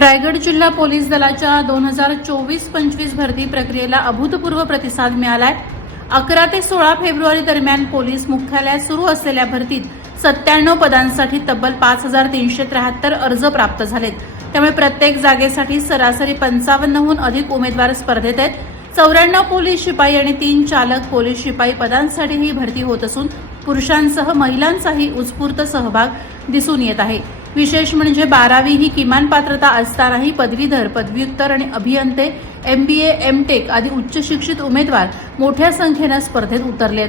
रायगड जिल्हा पोलीस दलाच्या 2024-25 भरती प्रक्रियेला अभूतपूर्व प्रतिसाद मिळालाय। 11 ते 16 फेब्रुवारी दरम्यान पोलीस मुख्यालयात सुरू असलेल्या भरतीत 97 पदांसाठी तब्बल 5373 अर्ज प्राप्त झालेत। त्यामुळे प्रत्येक जागेसाठी सरासरी 55हून अधिक उमेदवार स्पर्धेत आहेत। 94 पोलीस शिपाई आणि 3 चालक पोलीस शिपाई पदांसाठी ही भरती होत असून पुरुषांसह महिलांचाही उत्स्फूर्त सहभाग दिसून येत आहे। विशेष म्हणजे 12वी ही किमान पात्रता असतानाही पदवीधर, पदव्युत्तर आणि अभियंते, MBA, MTech आदी उच्च शिक्षित उमेदवार मोठ्या संख्येने स्पर्धेत उतरलेत।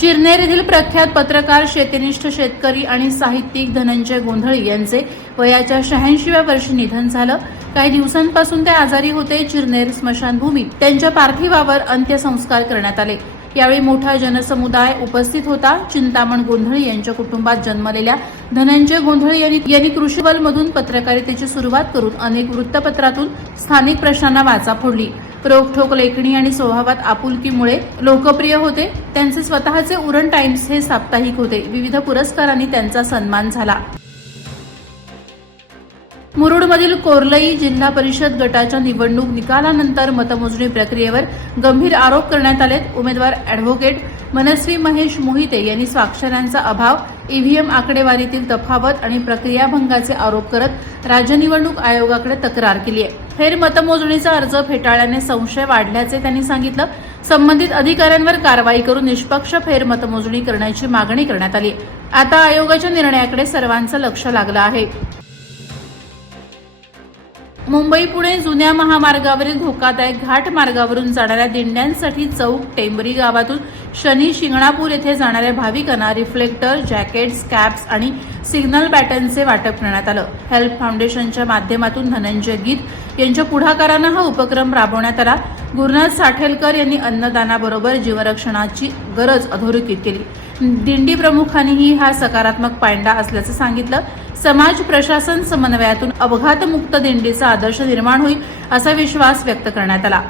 चिरनेर येथील प्रख्यात पत्रकार, शेतीनिष्ठ शेतकरी आणि साहित्यिक धनंजय गोंधळी यांचे वयाच्या 86व्या वर्षी निधन झालं। काही दिवसांपासून ते आजारी होते। चिरनेर स्मशानभूमीत त्यांच्या पार्थिवावर अंत्यसंस्कार करण्यात आले। यावेळी मोठा जनसमुदाय उपस्थित होता। चिंतामण गोंधळी यांच्या कुटुंबात जन्मलेल्या धनंजय गोंधळी यांनी कृषीवलमधून पत्रकारितेची सुरुवात करून अनेक वृत्तपत्रातून स्थानिक प्रश्नांना वाचा फोडली। रोखठोक लेखणी आणि स्वभावात आपुलकीमुळे लोकप्रिय होते। त्यांचे स्वतःचे उरण टाइम्स हे साप्ताहिक होते। विविध पुरस्कारांनी त्यांचा सन्मान झाला। मुरुडमधील कोर्लई जिल्हा परिषद गटाच्या निवडणूक निकालानंतर मतमोजणी प्रक्रियेवर गंभीर आरोप करण्यात आलेत। उमेदवार अॅडव्होकेट मनस्वी महेश मोहिते यांनी स्वाक्षऱ्यांचा अभाव, ईव्हीएम आकडेवारीतील तफावत आणि प्रक्रियाभंगाचे आरोप करत राज्य निवडणूक आयोगाकडे तक्रार केली आहे। फेर मतमोजणीचा अर्ज फेटाळल्याने संशय वाढल्याचे त्यांनी सांगितलं। संबंधित अधिकाऱ्यांवर कारवाई करून निष्पक्ष फेर मतमोजणी करण्याची मागणी करण्यात आली। आता आयोगाच्या निर्णयाकडे सर्वांचं लक्ष लागलं आहे। मुंबई पुणे जुन्या महामार्गावरील धोकादायक घाट मार्गावरून जाणाऱ्या दिंड्यांसाठी चौक टेंबरी गावातून शनी शिंगणापूर येथे जाणाऱ्या भाविकांना रिफ्लेक्टर, जॅकेट्स, कॅप्स आणि सिग्नल बॅटनचे वाटप करण्यात आलं। हेल्प फाउंडेशनच्या माध्यमातून धनंजय गीत यांच्या पुढाकारानं हा उपक्रम राबवण्यात आला। गुरुनाथ साठेलकर यांनी अन्नदानाबरोबर जीवरक्षणाची गरज अधोरेखित केली। दिंडी प्रमुखांनीही हा सकारात्मक पायंडा असल्याचं सांगितलं। समाज प्रशासन समन्वयातून अपघातमुक्त दिंडीचा आदर्श निर्माण होईल असा विश्वास व्यक्त करण्यात आला।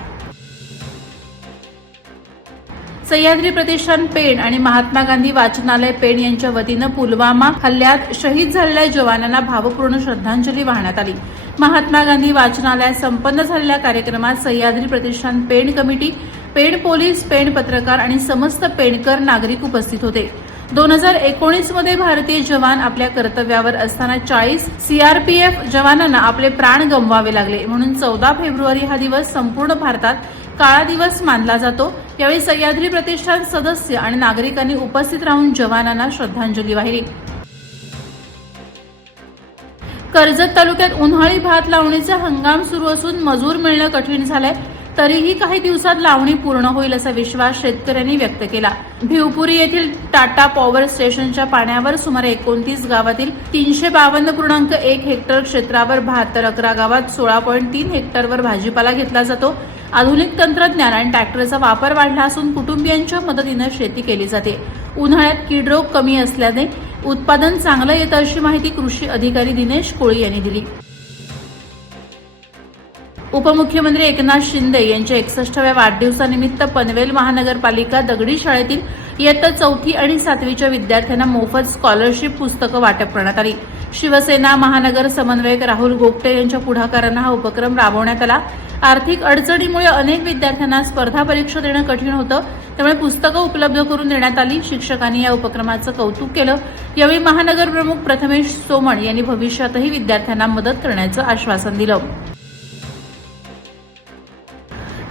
सह्याद्री प्रतिष्ठान पेण आणि महात्मा गांधी वाचनालय पेण यांच्या वतीनं पुलवामा हल्ल्यात शहीद झालेल्या जवानांना भावपूर्ण श्रद्धांजली वाहण्यात आली। महात्मा गांधी वाचनालयात संपन्न झालेल्या कार्यक्रमात सह्याद्री प्रतिष्ठान पेण कमिटी, पेण पोलीस, पेण पत्रकार आणि समस्त पेणकर नागरिक उपस्थित होते। 2019 मध्ये भारतीय जवान आपल्या कर्तव्यावर असताना 40 CRPF जवानांना आपले प्राण गमवावे लागले। म्हणून 14 फेब्रुवारी हा दिवस संपूर्ण भारतात काळा दिवस मानला जातो। यावेळी सह्याद्री प्रतिष्ठान सदस्य आणि नागरिकांनी उपस्थित राहून जवानांना श्रद्धांजली वाहिली। कर्जत तालुक्यात उन्हाळी भात लावणीचा हंगाम सुरू असून मजूर मिळणं कठीण झालंय। तरीही काही दिवसात लावणी पूर्ण होईल असा विश्वास शेतकऱ्यांनी व्यक्त केला। भिवपुरी येथील टाटा पॉवर स्टेशनच्या पाण्यावर सुमारे 29 गावातील 352.1 हेक्टर क्षेत्रावर 72 गावात 16.3 हेक्टरवर भाजीपाला घेतला जातो। आधुनिक तंत्रज्ञान आणि ट्रॅक्टरचा वापर वाढला असून कुटुंबियांच्या मदतीने शेती केली जाते। उन्हाळ्यात कीड रोग कमी असल्याने उत्पादन चांगलं येतं अशी माहिती कृषी अधिकारी दिनेश कोळी यांनी दिली। उपमुख्यमंत्री एकनाथ शिंदे यांच्या 61व्या वाढदिवसानिमित्त पनवेल महानगरपालिका दगडी शाळेतील इयत्ता 4थी आणि 7वीच्या विद्यार्थ्यांना मोफत स्कॉलरशिप पुस्तकं वाटप करण्यात आली। शिवसेना महानगर समन्वयक राहुल गोगटे यांच्या पुढाकारानं हा उपक्रम राबवण्यात आला। आर्थिक अडचणीमुळे अनेक विद्यार्थ्यांना स्पर्धा परीक्षा देणं कठीण होतं, त्यामुळे पुस्तकं उपलब्ध करून देण्यात आली। शिक्षकांनी या उपक्रमाचं कौतुक केलं। यावेळी महानगर प्रमुख प्रथमेश सोमण यांनी भविष्यातही विद्यार्थ्यांना मदत करण्याचं आश्वासन दिलं।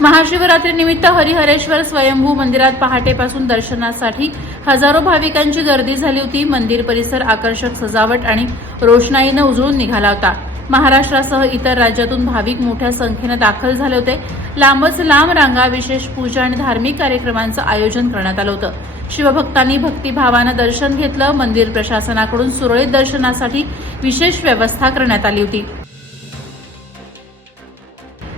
महाशिवरात्रीनिमित्त हरिहरेश्वर स्वयंभू मंदिरात पहाटेपासून दर्शनासाठी हजारो भाविकांची गर्दी झाली होती। मंदिर परिसर आकर्षक सजावट आणि रोषणाईनं उजळून निघाला होता। महाराष्ट्रासह इतर राज्यातून भाविक मोठ्या संख्येनं दाखल झाले होते। लांबच लांब रांगा, विशेष पूजा आणि धार्मिक कार्यक्रमांचं आयोजन करण्यात आलं होतं। शिवभक्तांनी भक्तिभावानं दर्शन घेतलं। मंदिर प्रशासनाकडून सुरळीत दर्शनासाठी विशेष व्यवस्था करण्यात आली होती।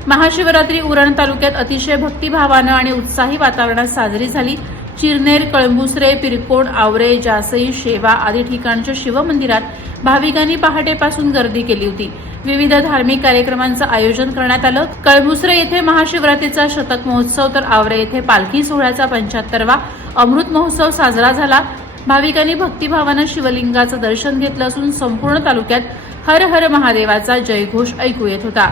महाशिवरात्री उरण तालुक्यात अतिशय भक्तिभावानं आणि उत्साही वातावरणात साजरी झाली। चिरनेर, कळंबुसरे, पिरकोड, आवरे, जासई, शेवा आदी ठिकाणच्या शिवमंदिरात भाविकांनी पहाटेपासून गर्दी केली होती। विविध धार्मिक कार्यक्रमांचं आयोजन करण्यात आलं। कळंबुसरे येथे महाशिवरात्रीचा शतक महोत्सव तर आवरे येथे पालखी सोहळ्याचा 75वा अमृत महोत्सव साजरा झाला। भाविकांनी भक्तिभावानं शिवलिंगाचं दर्शन घेतलं असून संपूर्ण तालुक्यात हर हर महादेवाचा जयघोष ऐकू येत होता.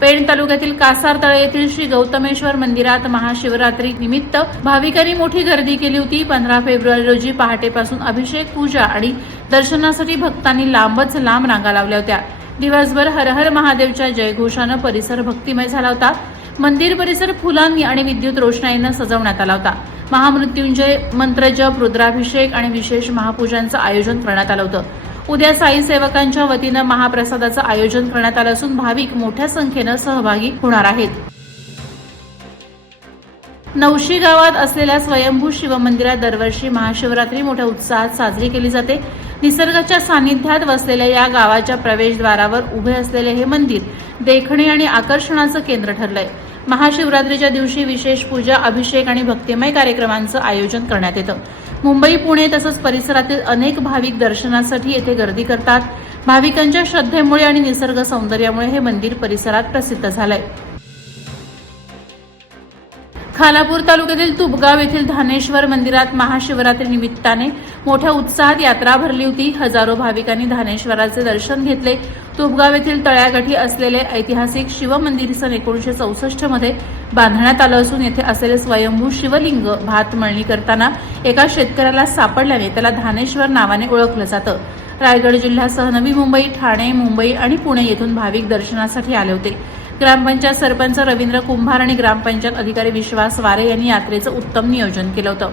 पेण तालुक्यातील कासारतळे येथील श्री गौतमेश्वर मंदिरात महाशिवरात्री निमित्त भाविकांनी मोठी गर्दी केली होती. 15 फेब्रुवारी रोजी पहाटेपासून अभिषेक, पूजा आणि दर्शनासाठी भक्तांनी लांबच लांब रांगा लावल्या होत्या. दिवसभर हर हर महादेवच्या जयघोषानं परिसर भक्तिमय झाला होता. मंदिर परिसर फुलांनी आणि विद्युत रोषणाईनं सजवण्यात आला होता. महामृत्युंजय मंत्रजप, रुद्राभिषेक आणि विशेष महापूजांचं आयोजन करण्यात आलं होतं. उद्या साई सेवकांच्या वतीनं महाप्रसादाचं आयोजन करण्यात आलं असून भाविक मोठ्या संख्येनं सहभागी होणार आहेत. नवशी गावात असलेल्या स्वयंभू शिवमंदिरात दरवर्षी महाशिवरात्री मोठ्या उत्साहात साजरी केली जाते. निसर्गाच्या सानिध्यात वसलेल्या या गावाच्या प्रवेशद्वारावर उभे असलेले हे मंदिर देखणे आणि आकर्षणाचं केंद्र ठरलंय. महाशिवरात्रीच्या दिवशी विशेष पूजा, अभिषेक आणि भक्तिमय कार्यक्रमांचं आयोजन करण्यात येतं. मुंबई, पुणे तसंच परिसरातील अनेक भाविक दर्शनासाठी येथे गर्दी करतात. भाविकांच्या श्रद्धेमुळे आणि निसर्ग सौंदर्यामुळे हे मंदिर परिसरात प्रसिद्ध झालंय. खालापूर तालुक्यातील तुबगाव येथील धानेश्वर मंदिरात महाशिवरात्री निमित्ताने मोठ्या उत्साहात यात्रा भरली होती. हजारो भाविकांनी धानेश्वराचे दर्शन घेतले. तुबगाव येथील तळ्यागाठी असलेले ऐतिहासिक शिवमंदिर सन 1964 मध्ये बांधण्यात आलं असून येथे असलेले स्वयंभू शिवलिंग भात मळणी करताना एका शेतकऱ्याला सापडल्याने त्याला धानेश्वर नावाने ओळखलं जातं. रायगड जिल्ह्यासह नवी मुंबई, ठाणे, मुंबई आणि पुणे येथून भाविक दर्शनासाठी आले होते. ग्रामपंचायत सरपंच रवींद्र कुंभार आणि ग्रामपंचायत अधिकारी विश्वास वारे यांनी यात्रेचं उत्तम नियोजन केलं होतं.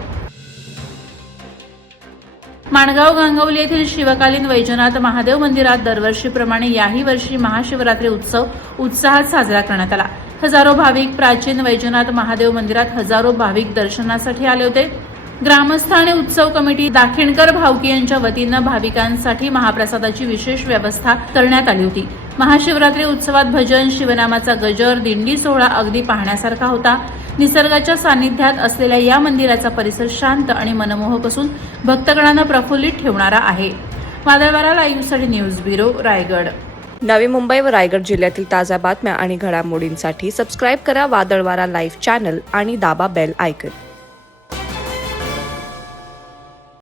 माणगाव गांगवली येथील शिवकालीन वैजनाथ महादेव मंदिरात दरवर्षीप्रमाणे याही वर्षी महाशिवरात्री उत्सव उत्साहात साजरा करण्यात आला. हजारो भाविक प्राचीन वैजनाथ महादेव मंदिरात हजारो भाविक दर्शनासाठी आले होते. ग्रामस्थ आणि उत्सव कमिटी दाखिणकर भावकी यांच्या वतीनं भाविकांसाठी महाप्रसादाची विशेष व्यवस्था करण्यात आली होती. महाशिवरात्री उत्सवात भजन, शिवनामाचा गजर, दिंडी सोहळा अगदी पाहण्यासारखा होता. निसर्गाच्या सानिध्यात असलेल्या या मंदिराचा परिसर शांत आणि मनमोहक असून भक्तगणांना प्रफुल्लित ठेवणारा आहे. वादळवारा लाईव्हसाठी न्यूज ब्युरो, रायगड. नवी मुंबई व रायगड जिल्ह्यातील ताज्या बातम्या आणि घडामोडींसाठी सबस्क्राईब करा वादळवारा लाईव्ह चॅनल आणि दाबा बेल आयकॉन.